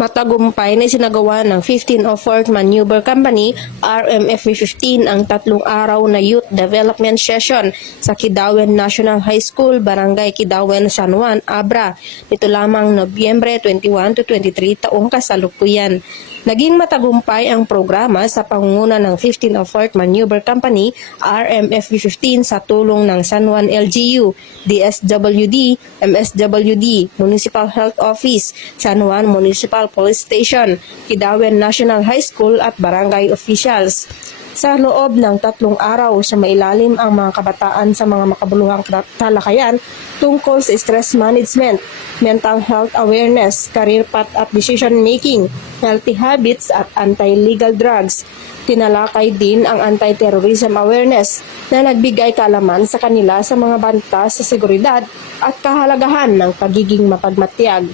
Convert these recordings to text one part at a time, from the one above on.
Matagumpay na isinagawa ng 15 of Fort Maneuver Company, RMFB-15 ang 3 araw na Youth Development Session sa Kidawen National High School, Barangay Kidawen, San Juan, Abra. Nito lamang Nobyembre 21 to 23 taong kasalukuyan. Naging matagumpay ang programa sa pangunguna ng 15 of Fort Maneuver Company, RMFB-15 sa tulong ng San Juan LGU, DSWD, MSWD, Municipal Health Office, San Juan Municipal Police Station, Kidawen National High School at barangay officials. Sa loob ng 3 araw sa mailalim ang mga kabataan sa mga makabuluhang talakayan tungkol sa stress management, mental health awareness, career path at decision making, healthy habits at anti-legal drugs. Tinalakay din ang anti-terrorism awareness na nagbigay kaalaman sa kanila sa mga banta sa seguridad at kahalagahan ng pagiging mapagmatyag.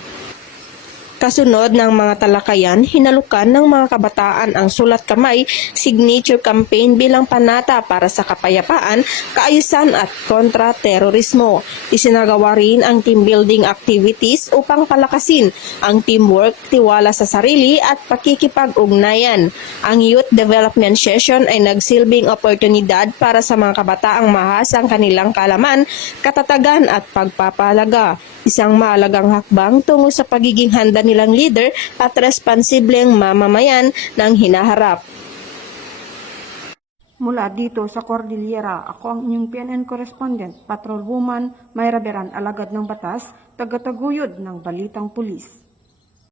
Kasunod ng mga talakayan, hinalukan ng mga kabataan ang sulat kamay signature campaign bilang panata para sa kapayapaan, kaayusan at kontra-terorismo. Isinagawa rin ang team building activities upang palakasin ang teamwork, tiwala sa sarili at pakikipag-ugnayan. Ang Youth Development Session ay nagsilbing oportunidad para sa mga kabataang mahas ang kanilang kaalaman, katatagan at pagpapalaga. Isang mahalagang hakbang tungo sa pagiging handa nilang leader at responsibleng mamamayan ng hinaharap. Mula dito sa Cordillera, ako ang inyong PNN correspondent, Patrolwoman Mayra Beran, alagad ng batas, tagataguyod ng Balitang Pulis.